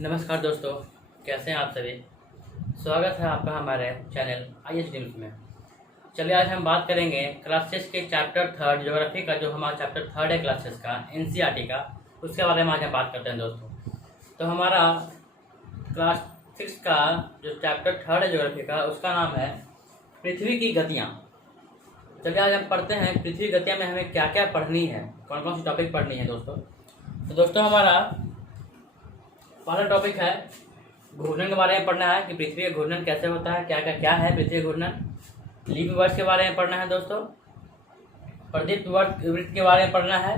नमस्कार दोस्तों, कैसे हैं आप सभी। स्वागत है आपका हमारे चैनल IS ड्रीम्स में। चलिए आज हम बात करेंगे क्लास 6 के चैप्टर थर्ड ज्योग्राफी का, जो हमारा चैप्टर थर्ड है क्लास 6 का NCERT का, उसके बारे में आज हम बात करते हैं दोस्तों। तो हमारा क्लास 6 का जो चैप्टर थर्ड है ज्योग्राफी का, उसका नाम है पृथ्वी की गतियाँ। चलिए आज हम पढ़ते हैं पृथ्वी गतियाँ में हमें क्या क्या पढ़नी है, कौन कौन सी टॉपिक पढ़नी है दोस्तों। तो दोस्तों हमारा पहला टॉपिक है घूर्णन के बारे में पढ़ना है कि पृथ्वी का घूर्णन कैसे होता है, क्या है पृथ्वी का घूर्णन। लीप वर्ष के बारे में पढ़ना है दोस्तों। प्रदीप्त वृत्त के बारे में पढ़ना है।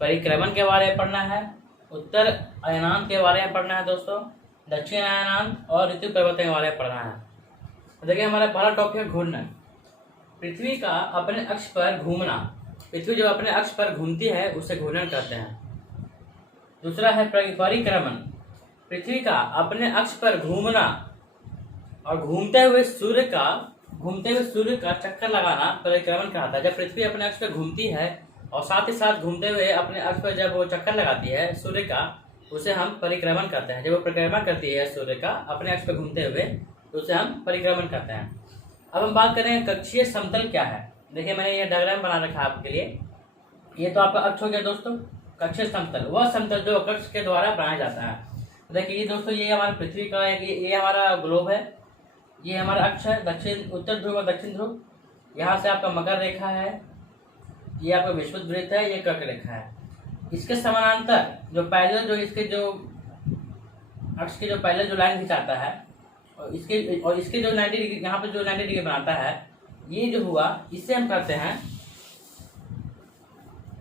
परिक्रमण के बारे में पढ़ना है। उत्तर अयनांत के बारे में पढ़ना है दोस्तों। दक्षिण अयनांत और ऋतु परिवर्तन के बारे में पढ़ना है। तो देखिए हमारा पहला टॉपिक है घूर्णन। पृथ्वी का अपने अक्ष पर घूमना। पृथ्वी जो अपने अक्ष पर घूमती है उसे घूर्णन कहते हैं। दूसरा है परिक्रमण। पृथ्वी का अपने अक्ष पर घूमना और घूमते हुए सूर्य का चक्कर लगाना परिक्रमण कहलाता है। जब पृथ्वी अपने अक्ष पर घूमती है और साथ ही साथ घूमते हुए अपने अक्ष पर जब वो चक्कर लगाती है सूर्य का, उसे हम परिक्रमण करते हैं। जब वो परिक्रमण करती है सूर्य का अपने अक्ष पर घूमते हुए, तो उसे हम परिक्रमण करते हैं। अब हम बात करें कक्षीय समतल क्या है। देखिए मैंने ये डायग्राम बना रखा है आपके लिए। ये तो आपका अक्ष हो गया दोस्तों। कक्षीय समतल वह समतल जो कक्ष के द्वारा बनाया जाता है। देखिए दोस्तों, ये हमारा पृथ्वी का एक ये हमारा ग्लोब है। ये हमारा अक्ष है, दक्षिण उत्तर ध्रुव और दक्षिण ध्रुव। यहाँ से आपका मकर रेखा है, ये आपका विषुवत वृत्त है, ये कर्क रेखा है। इसके समानांतर जो पैरेलल जो इसके जो अक्ष के जो पैरेलल जो लाइन खिंचाता है और इसके जो 90 डिग्री यहाँ पर जो 90 डिग्री बनाता है, ये जो हुआ इससे हम करते हैं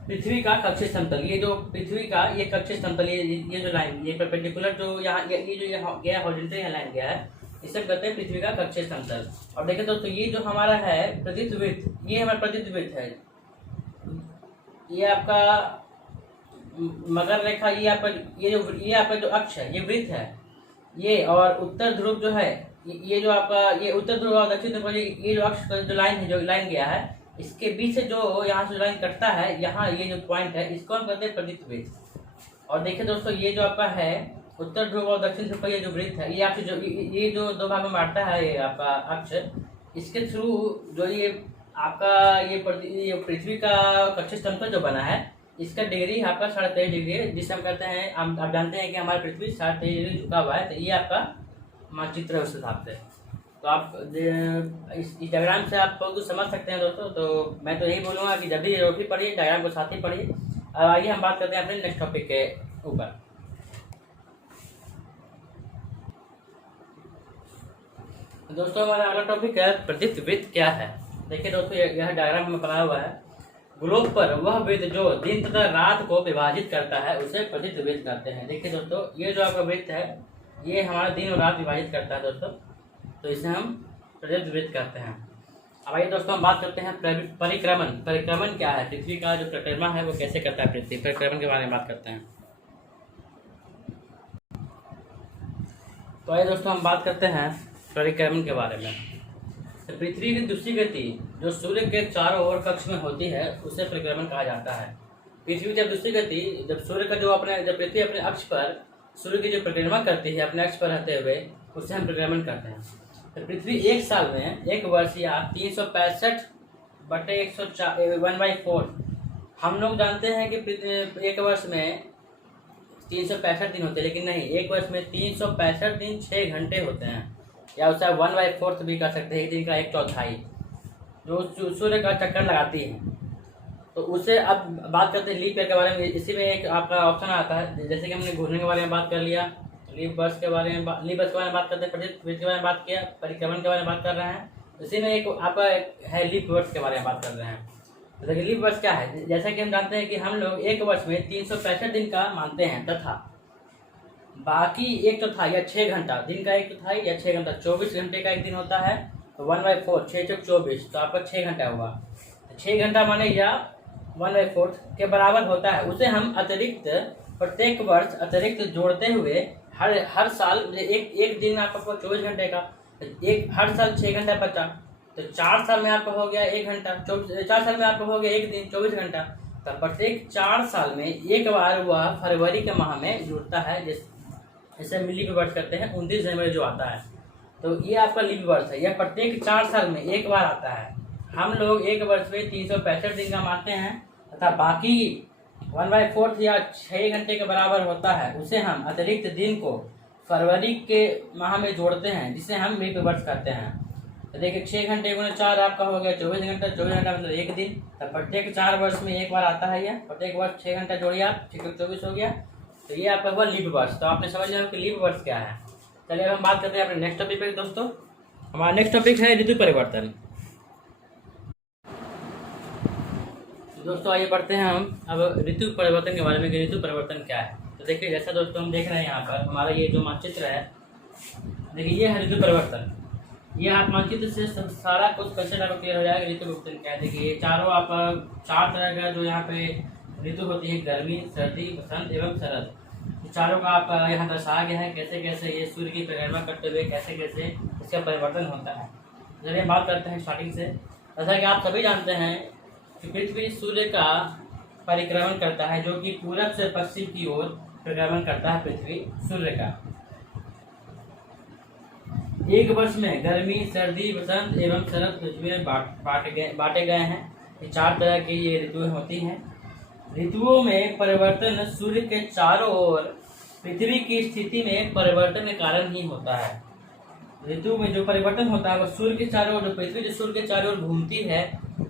पृथ्वी का कक्षीय समतल। ये जो पृथ्वी का ये कक्षीय समतल, ये जो लाइन, ये परपेंडिकुलर जो यहाँ ये जो यहाँ गया हॉरिजॉन्टल लाइन गया है, इसे कहते हैं पृथ्वी का कक्षीय समतल। और देखिए दोस्तों, ये जो हमारा है प्रदीप्त वृत्त, ये हमारा प्रदीप्त वृत्त है। ये आपका मकर रेखा, ये आपका जो अक्ष है, ये वृत्त है। ये और उत्तर ध्रुव जो है, ये जो आपका ये उत्तर ध्रुव और दक्षिण ध्रुव, ये जो अक्ष का जो लाइन है, जो लाइन गया है, इसके बीच से जो यहाँ से लाइन कटता है, यहाँ ये जो पॉइंट है, इसको हम कहते हैं प्रदीप्त वृत्त। और देखिए दोस्तों, ये जो आपका है उत्तर ध्रुव और दक्षिण ध्रुव का ये जो वृत्त है, ये आपसे जो ये जो दो भाग में बांटता है ये आपका अक्ष, इसके थ्रू जो ये आपका ये पृथ्वी का कक्षीय समतल जो बना है, इसका डिग्री आपका 23.5 डिग्री है, जिसे हम कहते हैं, आप जानते हैं कि हमारी पृथ्वी 23.5 डिग्री झुका हुआ है। तो ये आपका मानचित्र है उस हिसाब से। तो आप इस डायग्राम से आप कुछ समझ सकते हैं दोस्तों। तो मैं तो यही बोलूँगा कि जब भी ज्योग्राफी पढ़िए, डायग्राम को साथ ही पढ़िए। अब आइए हम बात करते हैं अपने नेक्स्ट टॉपिक के ऊपर। दोस्तों हमारा अगला टॉपिक है प्रदीप्त वृत्त क्या है। देखिए दोस्तों, यह डायग्राम हमें बनाया हुआ है। ग्लोब पर वह वृत्त जो दिन तथा रात को विभाजित करता है उसे प्रदीप्त वृत्त कहते हैं। देखिए दोस्तों, ये जो आपका वृत्त है, ये हमारा दिन और रात विभाजित करता है दोस्तों, तो इसे हम प्रदीप्त वृत्त कहते हैं। अब आइए दोस्तों हम बात करते हैं परिक्रमण। परिक्रमण क्या है, पृथ्वी का जो परिक्रमा है वो कैसे करता है पृथ्वी, परिक्रमण के बारे में बात करते हैं। तो आइए दोस्तों हम बात करते हैं परिक्रमण के बारे में। तो पृथ्वी की दूसरी गति जो सूर्य के चारों ओर कक्ष में होती है उसे परिक्रमण कहा जाता है। पृथ्वी जब दूसरी गति, जब सूर्य का जो जब पृथ्वी अपने अक्ष पर सूर्य की जो परिक्रमा करती है अपने अक्ष पर रहते हुए, उसे हम परिक्रमण करते हैं। तो पृथ्वी एक साल में एक वर्ष या 365/1/4, हम लोग जानते हैं कि एक वर्ष में 365 दिन होते हैं, लेकिन नहीं, एक वर्ष में 365 दिन 6 घंटे होते हैं, या उसे 1/4 भी कर सकते हैं, एक दिन का 1/4 जो सूर्य का चक्कर लगाती है। तो उसे अब बात करते हैं लीप ईयर के बारे में। इसी में एक आपका ऑप्शन आता है, जैसे कि हमने घूर्णन के बारे में बात कर लिया, लीप वर्ष के बारे में बात करते हैं, प्रदीप्त वृत्त के बारे में बात किया, परिक्रमण के बारे में बात कर रहे हैं। इसी में एक आपका है लीप वर्ष के बारे में बात कर रहे हैं। तो देखिए लीप वर्ष क्या है। जैसा कि हम जानते हैं कि हम लोग एक वर्ष में 365 दिन का मानते हैं, तथा बाकी 1/4 या 6 घंटा, दिन का 1/4 या 6 घंटा, 24 घंटे का एक दिन होता है। तो 1/4, 6 × 24, तो आपका 6 घंटा हुआ। 6 घंटा माने या 1/4 के बराबर होता है, उसे हम अतिरिक्त प्रत्येक वर्ष अतिरिक्त जोड़ते हुए हर साल एक दिन आपको 24 घंटे का, हर साल 6 घंटा बचा, तो 4 साल में आपका हो गया 1 घंटा, 4 साल में आपका हो गया एक दिन 24 घंटा। तो प्रत्येक 4 साल में एक बार वह फरवरी के माह में जुड़ता है, इसे हम लीप वर्ष करते हैं 29 जनवरी जो आता है। तो ये आपका लीप वर्ष है, यह प्रत्येक 4 साल में एक बार आता है। हम लोग एक वर्ष में 365 दिन का मानते हैं तथा बाकी 1/4 या 6 घंटे के बराबर होता है, उसे हम अतिरिक्त दिन को फरवरी के माह में जोड़ते हैं, जिसे हम लीप वर्ष करते हैं। तो देखिए 6 घंटे गुना 4 आपका हो गया 24 घंटा, 24 घंटा मतलब एक दिन। तो प्रत्येक 4 वर्ष में एक बार आता है यह, प्रत्येक वर्ष 6 घंटा जोड़िए आप, 24 हो गया। तो ये आपका हुआ लीप वर्ष। तो आपने समझ लिया कि लीप वर्ष क्या है। चलिए अब हम बात करते हैं अपने नेक्स्ट टॉपिक पे दोस्तों। हमारा नेक्स्ट टॉपिक है ऋतु परिवर्तन। दोस्तों आइए पढ़ते हैं हम अब ऋतु परिवर्तन के बारे में कि ऋतु परिवर्तन क्या है। तो देखिए जैसा दोस्तों हम देख रहे हैं यहाँ पर हमारा ये जो मानचित्र है, देखिए ये है ऋतु परिवर्तन। ये आप मानचित्र से सारा कुछ कंसेप्ट आपको क्लियर हो जाएगा ऋतु परिवर्तन क्या है। देखिए चारों आप 4 तरह का जो यहाँ पे ऋतु होती है, गर्मी, सर्दी, बसंत एवं शरद, चारों का आप यहाँ दर्शाया गया है कैसे कैसे ये सूर्य की परिक्रमा करते हुए कैसे कैसे इसका परिवर्तन होता है। चलिए बात करते हैं स्टार्टिंग से। जैसा कि आप सभी जानते हैं कि पृथ्वी सूर्य का परिक्रमण करता है, जो कि पूरब से पश्चिम की ओर परिक्रमण करता है पृथ्वी सूर्य का। एक वर्ष में गर्मी, सर्दी, बसंत एवं शरद पृथ्वी में बांटे गए हैं। ये 4 तरह की ये ऋतुएं होती हैं। ऋतुओं में परिवर्तन सूर्य के चारों ओर पृथ्वी की स्थिति में परिवर्तन के कारण ही होता है। ऋतु में जो परिवर्तन होता है वो सूर्य के चारों ओर, जो पृथ्वी जो सूर्य के चारों ओर घूमती है,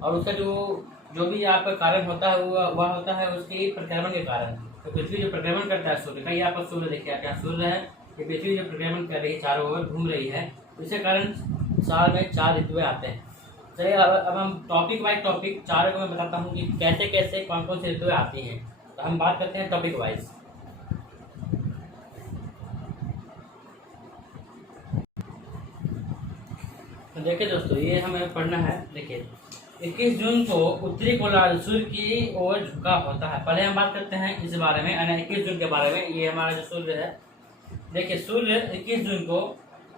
और उसका जो भी आपका कारण होता है वह होता है उसके परिक्रमण के कारण। तो पृथ्वी जो परिक्रमण करता है सूर्य का, ये आपका सूर्य देखिए, आप यहाँ सूर्य है, ये पृथ्वी जो परिक्रमण कर रही है चारों ओर घूम रही है, इसके कारण साल में 4 ऋतुएं आते हैं। चलिए अब हम टॉपिक वाइज टॉपिक 4 को मैं बताता हूँ कि कैसे कैसे कौन कौन सी ऋतुएं आती हैं। तो हम बात करते हैं टॉपिक वाइज। तो देखिए दोस्तों ये हमें पढ़ना है। देखिए 21 जून को उत्तरी गोलार्ध सूर्य की ओर झुका होता है। पहले हम बात करते हैं इस बारे में, यानी 21 जून के बारे में। ये हमारा जो सूर्य है, देखिए सूर्य 21 जून को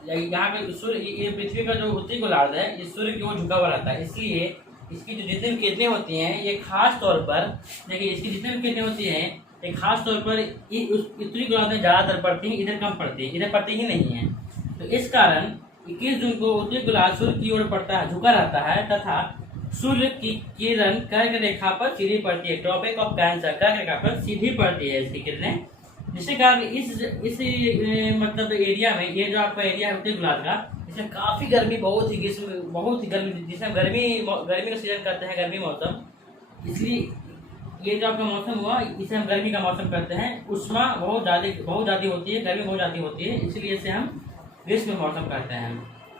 यहाँ पे सूर्य, ये पृथ्वी का जो उत्तरी गोलार्ध है ये सूर्य की ओर झुका हुआ रहता है, इसलिए इसकी जो जितनी किरणें होती हैं ये खास तौर पर, देखिए इसकी जितनी किरणें होती हैं ये खास तौर पर उत्तरी गोलार्ध में ज़्यादातर पड़ती हैं, इधर कम पड़ती है, इधर पड़ती ही नहीं है। तो इस कारण 21 जून को उत्तरी गोलार्ध सूर्य की ओर पड़ता है, झुका रहता है, तथा सूर्य की किरण कर्क रेखा पर सीधी पड़ती है। ट्रॉपिक ऑफ कैंसर, कर्क रेखा पर सीधी पड़ती है इसकी किरणें, जिसके कारण इस मतलब एरिया में, ये जो आपका एरिया है उत्तरी गोलार्ध का, इसमें काफ़ी गर्मी, बहुत ही गर्मी, जिसे हम गर्मी का सीजन कहते हैं, गर्मी मौसम, इसलिए ये जो आपका मौसम हुआ इसे हम गर्मी का मौसम कहते हैं। उष्मा बहुत ज़्यादा होती है, गर्मी बहुत ज़्यादा होती है, इसलिए इसे हम ग्रीष्म मौसम कहते हैं,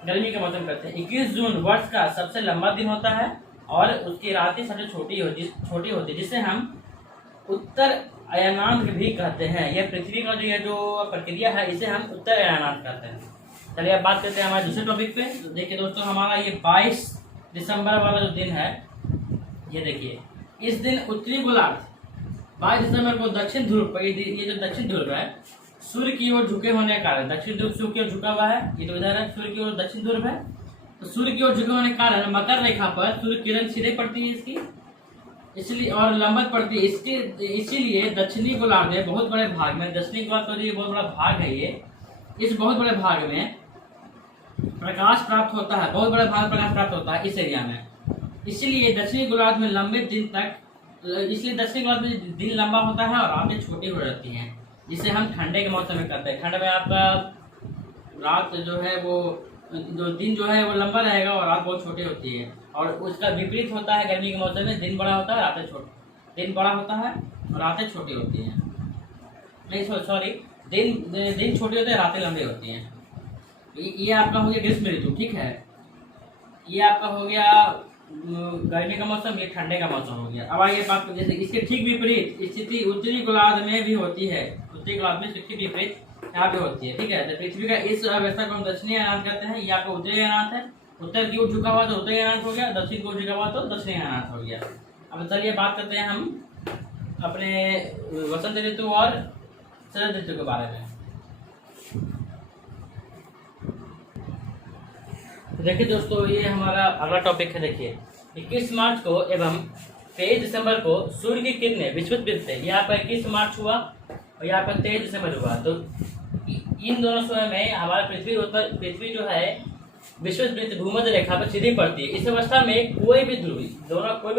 गर्मी का मौसम कहते हैं। 21 जून वर्ष का सबसे लंबा दिन होता है और उसकी रातें सबसे छोटी होती है, जिसे हम उत्तर अयनांत भी कहते हैं। यह पृथ्वी का जो प्रक्रिया है इसे हम उत्तर अयनांत कहते हैं। चलिए अब बात करते हैं हमारे दूसरे टॉपिक पे। तो देखिए दोस्तों हमारा ये 22 दिसंबर वाला जो दिन है, ये देखिए इस दिन उत्तरी गोलार्ध 22 दिसंबर को दक्षिण ध्रुव पर, ये जो दक्षिण ध्रुव है सूर्य की ओर झुके होने के कारण, दक्षिण ध्रुव सूर्य की ओर झुका हुआ है, ये तो इधर है सूर्य की ओर दक्षिण ध्रुव है, तो सूर्य की ओर झुके होने के कारण मकर रेखा पर सूर्य किरण सीधे पड़ती है इसकी, इसलिए और लंबत पड़ती है इसके, इसीलिए दक्षिणी गोलार्ध में बहुत बड़े भाग में, दक्षिणी गोलार्ध का जो बहुत बड़ा भाग है ये, इस बहुत बड़े भाग में प्रकाश प्राप्त होता है, बहुत बड़ा भाग प्रकाश प्राप्त होता है इस एरिया में। इसीलिए दक्षिणी गोलार्ध में लंबे दिन तक, इसलिए दक्षिणी गोलार्ध में दिन लंबा होता है और रातें छोटी हो जाती हैं, जिसे हम ठंडे के मौसम में करते हैं। ठंड में आपका रात जो है वो, जो दिन जो है वो लंबा रहेगा और रात बहुत छोटी होती है, और उसका विपरीत होता है गर्मी के मौसम में, दिन बड़ा होता है रातें छोटी, दिन बड़ा होता है और रातें छोटी होती हैं, नहीं सॉरी दिन छोटे होते हैं रातें लंबी होती हैं। ये आपका हो गया ग्रीष्म ऋतु, ठीक है, ये आपका हो गया गर्मी का मौसम, ये ठंडे का मौसम हो गया। अब आइए बात, जैसे इसके ठीक विपरीत स्थिति उत्तरी गोलार्ध में भी होती है, उत्तरी गोलार्ध में ठीक विपरीत यहाँ पे होती है, ठीक है। तो पृथ्वी का इस अवस्था को हम दक्षिणी अयनांत कहते हैं, ये आपका उत्तरी अयनांत है, उत्तर की ओर झुका हुआ तो उत्तरी अयनांत हो गया, दक्षिण की ओर झुका हुआ तो दक्षिणी अयनांत हो गया। अब चलिए बात करते हैं हम अपने वसंत ऋतु और शरद ऋतु के बारे में। तो देखिए दोस्तों ये हमारा अगला टॉपिक है। देखिए 21 मार्च को एवं 23 दिसंबर को सूर्य की किरणें विषुवत वृत्त से, ये आपका 21 मार्च हुआ और यहाँ पर 23 दिसंबर हुआ। तो इन दोनों समय में हमारा पृथ्वी जो है विषुववृत्त भूमध्य रेखा पर सीधी पड़ती है। इस अवस्था में कोई भी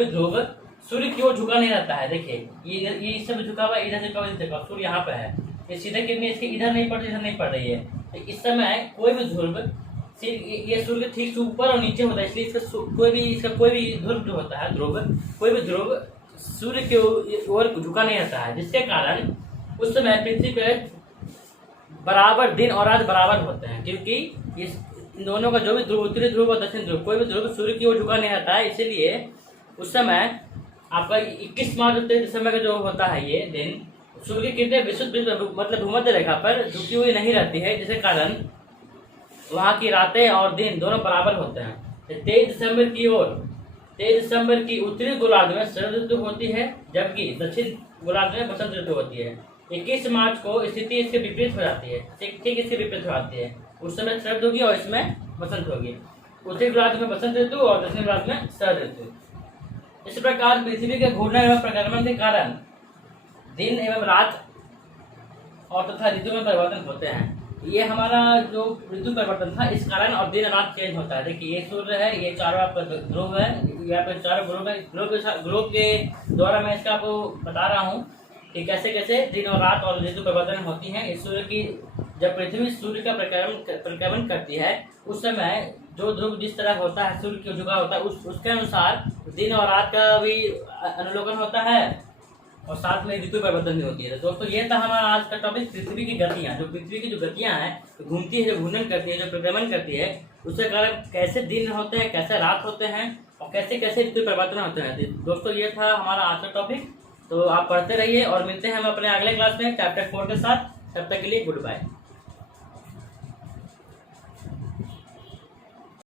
ध्रुव सूर्य की ओर झुका नहीं रहता है। देखिए ये सब झुका हुआ, इधर झुका हुआ, इधर झुका, सूर्य यहाँ पे है। ये सीधे किरणें इसके इधर नहीं पड़ रही, इधर नहीं पड़ रही है। तो इस समय कोई भी ध्रुव, ये सूर्य के ठीक ऊपर और नीचे होता है, इसलिए इसका कोई भी ध्रुव जो होता है, कोई भी ध्रुव सूर्य की ओर झुका नहीं रहता है, जिसके कारण उस समय पृथ्वी पे बराबर दिन और रात बराबर होते हैं। क्योंकि इन दोनों का जो भी ध्रुव, उत्तरी ध्रुव और दक्षिण ध्रुव, कोई भी ध्रुव सूर्य की ओर झुका नहीं रहता है। इसीलिए उस समय आपका 21 मार्च और 23 दिसंबर का जो होता है ये दिन, सूर्य की किरणें विषुववृत्त मतलब भूमध्य रेखा पर झुकी हुई नहीं रहती है, जिसके कारण वहाँ की रातें और दिन दोनों बराबर होते हैं। 23 दिसंबर की उत्तरी गोलार्ध में शरद ऋतु होती है, जबकि दक्षिण गोलार्ध में बसंत ऋतु होती है। 21 मार्च को स्थिति इसके विपरीत हो जाती है, ठीक इसके विपरीत हो जाती है। उस समय शरद होगी और इसमें बसंत होगी। उत्तरी गोलार्ध में बसंत ऋतु और दक्षिण गोलार्ध में शरद ऋतु। इस प्रकार पृथ्वी के घूर्णन एवं प्रक्रमण के कारण दिन एवं रात और तथा ऋतु में परिवर्तन होते हैं। ये हमारा जो ऋतु परिवर्तन था, इस कारण और दिन रात चेंज होता है। देखिए ये सूर्य है, ये चारों आपका ध्रुव है, यहाँ पे चारों ग्लोब है। ग्लोब के द्वारा मैं इसका आपको बता रहा हूँ कि कैसे कैसे दिन और रात और ऋतु परिवर्तन होती है। इस सूर्य की जब पृथ्वी सूर्य का परिक्रमण करती है, उस समय जो ध्रुव जिस तरह होता है, सूर्य की झुका होता है, उसके अनुसार दिन और रात का भी अनुलोकन होता है और साथ में ऋतु परिवर्तन भी होती है। दोस्तों ये था हमारा आज का टॉपिक, पृथ्वी की गतियाँ। जो पृथ्वी की जो गतियाँ हैं, घूमती है, जो घूर्णन करती है, जो परिक्रमण करती है, उसके कारण कैसे दिन होते हैं, कैसे रात होते हैं और कैसे कैसे ऋतु परिवर्तन होते हैं। दोस्तों ये था हमारा आज का टॉपिक। तो आप पढ़ते रहिए और मिलते हैं हम अपने अगले क्लास में चैप्टर 4 के साथ। तब तक के लिए गुड बाय।